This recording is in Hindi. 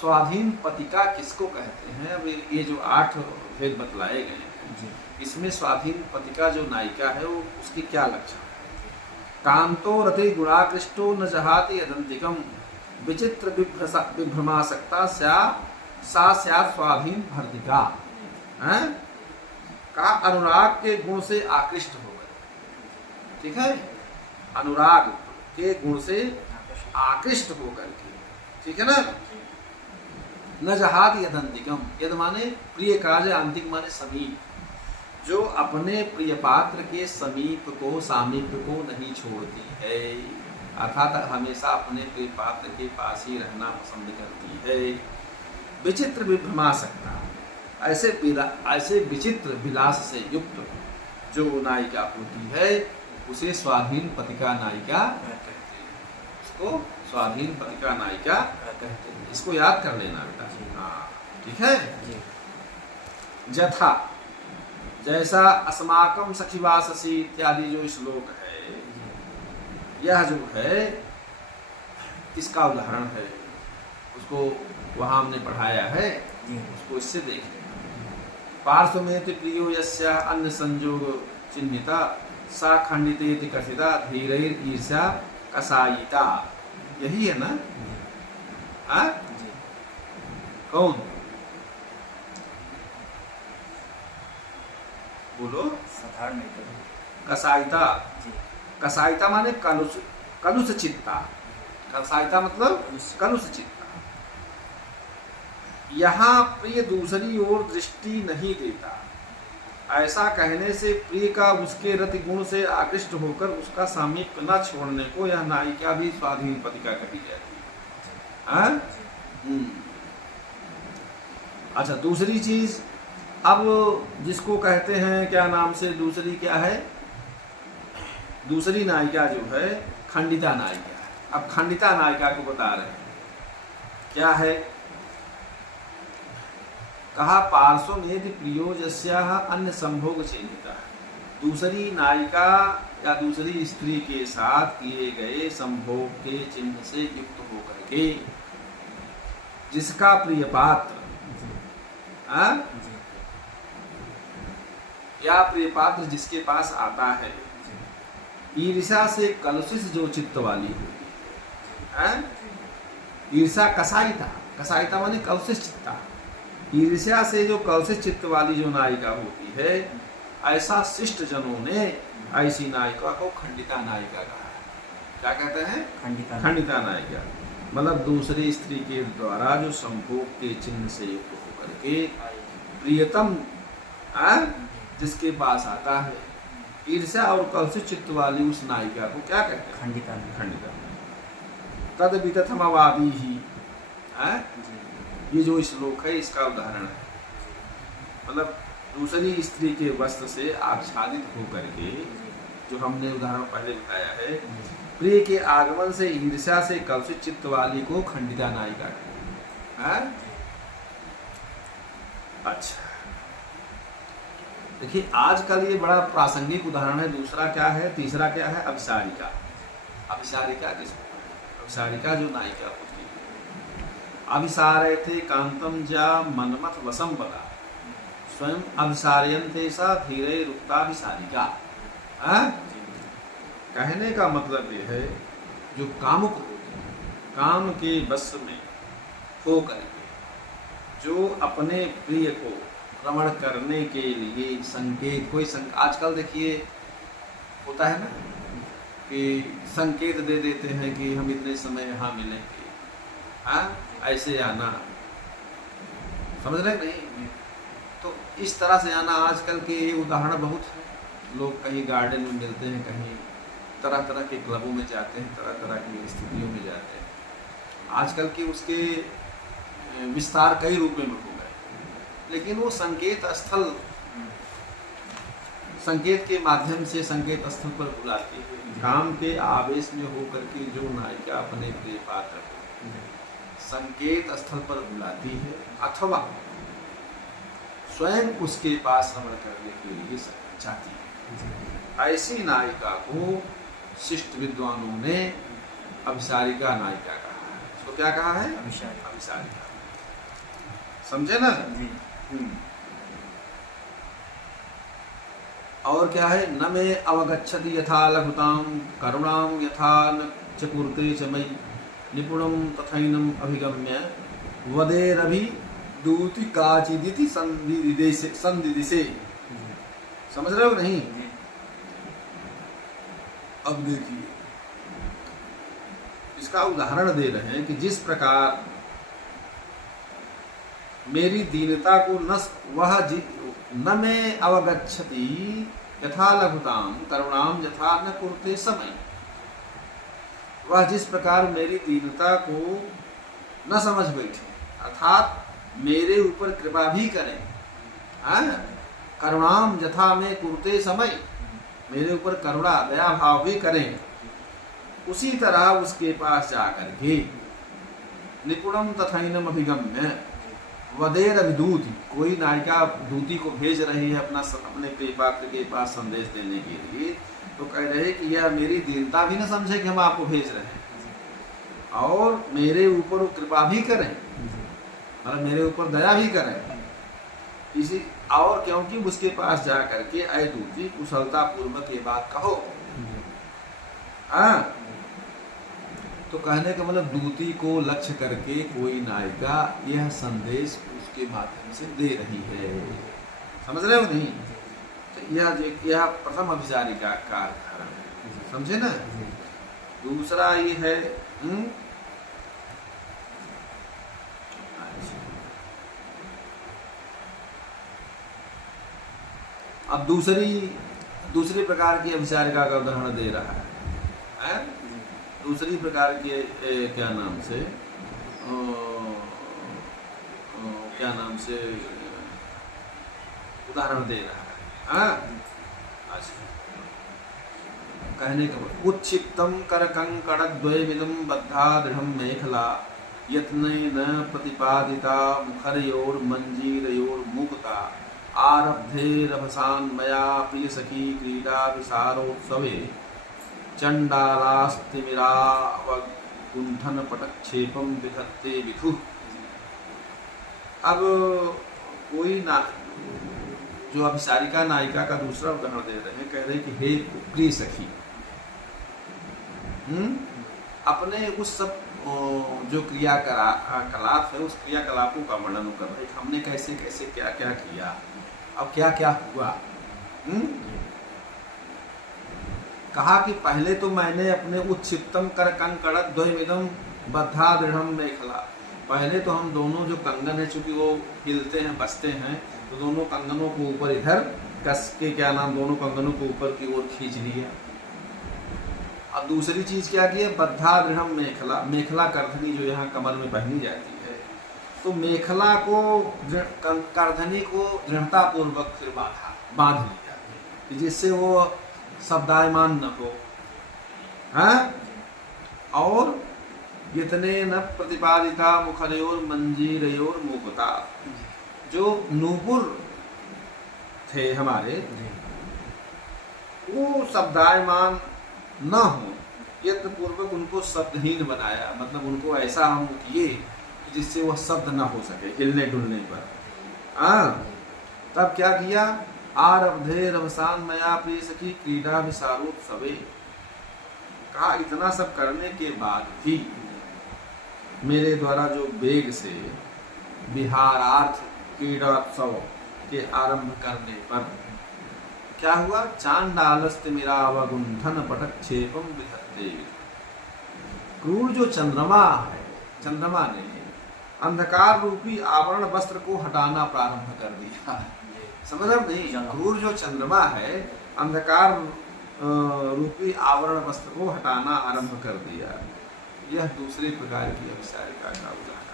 स्वाधीन पतिका किसको कहते हैं? अब ये जो 8 भेद बतलाए गए हैं, इसमें स्वाधीन पतिका जो नायिका है वो उसकी क्या लक्षण है? कांतो रति गुणाकृष्टो न जहाति यदंतिकम विचित्र विभ्रमासक्ता सा स्यात् स्वाधीन भर्तिका। का अनुराग के गुण से आकृष्ट हो गए, ठीक है, अनुराग के गुण से आकृष्ट होकर के, ठीक है ना। न जहात यदंतिकम, यद माने प्रिय काज, अंतिक माने समीप, जो अपने प्रिय पात्र के समीप को, सामीप्य को नहीं छोड़ती है, अर्थात हमेशा अपने प्रिय पात्र के पास ही रहना पसंद करती है। विचित्र विभ्रमासक्ता, ऐसे विचित्र विलास से युक्त जो नायिका होती है उसे स्वाधीन पतिका नायिका कहते हैं। उसको स्वाधीन पतिका नायिका कहते हैं। इसको याद कर लेना बेटा। हाँ, ठीक है। जथा, जैसा अस्माकं सखिवाससी इत्यादि जो श्लोक है, यह जो है इसका उदाहरण है। उसको वहां हमने पढ़ाया है, उसको इससे देखें। पार्श्वमेति प्रियो यस्या अन्य संयोग चिन्हिता सा खंडितेति कथिता धीरैर ईर्ष्या कसायिता। यही है ना? कौन बोलो? कसायिता। कसायिता माने कलुष चित्ता। कसायिता मतलब कलुष चित्ता। यहाँ प्रिय दूसरी ओर दृष्टि नहीं देता, ऐसा कहने से प्रिय का उसके रति गुण से आकृष्ट होकर उसका सामीप्य न छोड़ने को यह नायिका भी स्वाधीन पतिका कही जाती है। अच्छा, दूसरी चीज, अब जिसको कहते हैं क्या नाम से, दूसरी क्या है? दूसरी नायिका जो है खंडिता नायिका। अब खंडिता नायिका को बता रहे हैं क्या है। कहा पार्श्वमेति प्रियो यस्याः अन्य संभोग चिन्हिता। दूसरी नायिका या दूसरी स्त्री के साथ किए गए संभोग के चिन्ह से युक्त होकर के जिसका प्रिय पात्र या प्रिय पात्र जिसके पास आता है, ईर्ष्या से कलुषित जो चित्त वाली है, ईर्ष्या कसायिता। कसायिता माने कलुषित चित्ता। ईर्ष्या से जो कलुषित चित्त वाली जो नायिका होती है, ऐसा शिष्ट जनों ने ऐसी नायिका को खंडिता नायिका कहा है। क्या कहते हैं? खंडिता नायिका। मतलब दूसरी स्त्री के द्वारा जो संभोग के चिन्ह से युक्त होकर के प्रियतम जिसके पास आता है, ईर्ष्या और कलुषित चित्त वाली उस नायिका को क्या कहते हैं? खंडिता। खंडिता। तद वितथमवादी ही ये जो श्लोक है इसका उदाहरण है। मतलब दूसरी स्त्री के वस्त्र से आच्छादित होकर के, जो हमने उदाहरण पहले बताया है, प्रिय के आगमन से ईर्ष्या से कलुषित चित्त वाली को खंडिता नायिका है। अच्छा, देखिए आजकल ये बड़ा प्रासंगिक उदाहरण है। दूसरा क्या है? तीसरा क्या है? अभिसारिका। अभिसारिका किसको? अभिसारिका जो नायिका होती है। अभिसारयते कांतम जा मनमथ वसम बला स्वयं अभिसारयन्ते सा धीरे रुक्ताभिसारिका। कहने का मतलब ये है, जो कामुक होते हैं, काम के बस में हो करके जो अपने प्रिय को रमण करने के लिए संकेत, कोई आजकल देखिए होता है ना कि संकेत दे देते हैं कि हम इतने समय यहाँ मिलेंगे, ऐसे आना, समझ रहे नहीं? तो इस तरह से आना आजकल के उदाहरण बहुत है। लोग कहीं गार्डन में मिलते हैं, कहीं तरह तरह के क्लबों में जाते हैं, तरह तरह की स्थितियों में जाते हैं। आजकल के उसके विस्तार कई रूप में हो गए, लेकिन वो संकेत स्थल, संकेत के माध्यम से संकेत स्थल पर बुलाती है। काम के आवेश में होकर के जो नायिका अपने प्रिय पात्र को संकेत स्थल पर बुलाती है, अथवा स्वयं उसके पास रमण करने के लिए चाहती है, ऐसी नायिका को शिष्ट विद्वानों ने अभिसारिका नायिका कहा है। उसको क्या कहा है? अभिसारिका। समझे ना। और क्या है, न मे अवगच्छति यथा लघुताम करुणाम यथा न च कुरुते च मयि निपुणम तथैनम अभिगम्य वदेरभि दूति काचिदिति संदिदिसे। समझ रहे हो नहीं? अब देखिए, इसका उदाहरण दे रहे हैं कि जिस प्रकार मेरी दीनता को न में अवगच्छति यथा लघुताम करुणाम यथा न कुरुते समय, वह जिस प्रकार मेरी दीनता को न समझ बैठे, अर्थात मेरे ऊपर कृपा भी करें, करुणाम यथा में कुरुते समय, मेरे ऊपर करुणा दया भाव भी करें, उसी तरह उसके पास जाकर के निपुणम तथैनम अभिगम्य वदेर अभिदूति, कोई नायिका दूती को भेज रही है अपने प्रिय पात्र के पास संदेश देने के लिए, तो कह रहे कि यह मेरी दीनता भी न समझे कि हम आपको भेज रहे हैं, और मेरे ऊपर कृपा भी करें, मतलब मेरे ऊपर दया भी करें इसी, और क्योंकि उसके पास जा करके अय दूती कुशलता पूर्वक ये बात कहो। तो कहने का मतलब दूती को लक्ष्य करके कोई नायिका यह संदेश उसके माध्यम से दे रही है। समझ रहे हो नहीं? तो यह प्रथम अभिसारिका का उदाहरण है, समझे ना। दूसरा ये है अब दूसरी प्रकार की अभिसारिका का उदाहरण दे रहा है, दूसरी प्रकार के क्या नाम से उदाहरण दे रहा है। कहने का उच्छिप्तम कर कंकड़द्वयमिदं बद्धा दृढ़ं मेखला यत्नेन प्रतिपादिता मुखरयोर मंजीरयोर मुक्ता आरब्धेरभसान् मया प्रिय सखी क्रीडा विसारोत्सवे चंडालास्तिमिरावगुंठन पटक्षेपम विधत्ते विधु। अब कोई ना जो अभिसारिका नायिका का दूसरा उदाहरण दे रहे हैं, कह रहे कि हे प्रिय सखी, अपने उस सब जो क्रियाकलाप है उस क्रियाकलापों का वर्णन कर रहे, हमने कैसे कैसे क्या क्या किया, अब क्या क्या हुआ। कहा कि पहले तो मैंने अपने उच्छिप्तम कर कंकड़त द्वयमिदं बद्धा दृढ़ं मेखला, पहले तो हम दोनों जो कंगन है चूंकि वो हिलते हैं बसते हैं, तो दोनों कंगनों को ऊपर इधर कस के क्या नाम दोनों कंगनों को ऊपर की ओर खींच लिया। अब दूसरी चीज क्या की है, बद्धा दृढ़ं मेखला, मेखला करधनी जो यहाँ कमर में पहनी जाती है, तो मेखला को करधनी को दृढ़ता पूर्वक से बांध लिया जिससे वो शब्दायमान न हो, और इतने न प्रतिपादिता मुखरयोर मंजीरयोर मुकुता, जो नूपुर थे हमारे वो शब्दायमान न हो, यत्न पूर्वक उनको शब्दहीन बनाया, मतलब उनको ऐसा हम किए जिससे वह शब्द न हो सके हिलने डुलने पर। तब क्या किया, आरब्धे रवसान मया प्रिय सखी क्रीडा विसारोत्सवे, कहा इतना सब करने के बाद भी मेरे द्वारा जो वेग से विहारार्थ क्रीडोत्सव के आरंभ करने पर क्या हुआ, चांडालस्तिमिरावगुंठन पटक्षेपम विधत्ते, क्रूर जो चंद्रमा है, चंद्रमा ने अंधकार रूपी आवरण वस्त्र को हटाना प्रारंभ कर दिया। समझ रहे नहीं, क्रूर जो चंद्रमा है अंधकार रूपी आवरण वस्त्र को हटाना आरंभ कर दिया। यह दूसरे प्रकार की अभिसारिका का उदाहरण।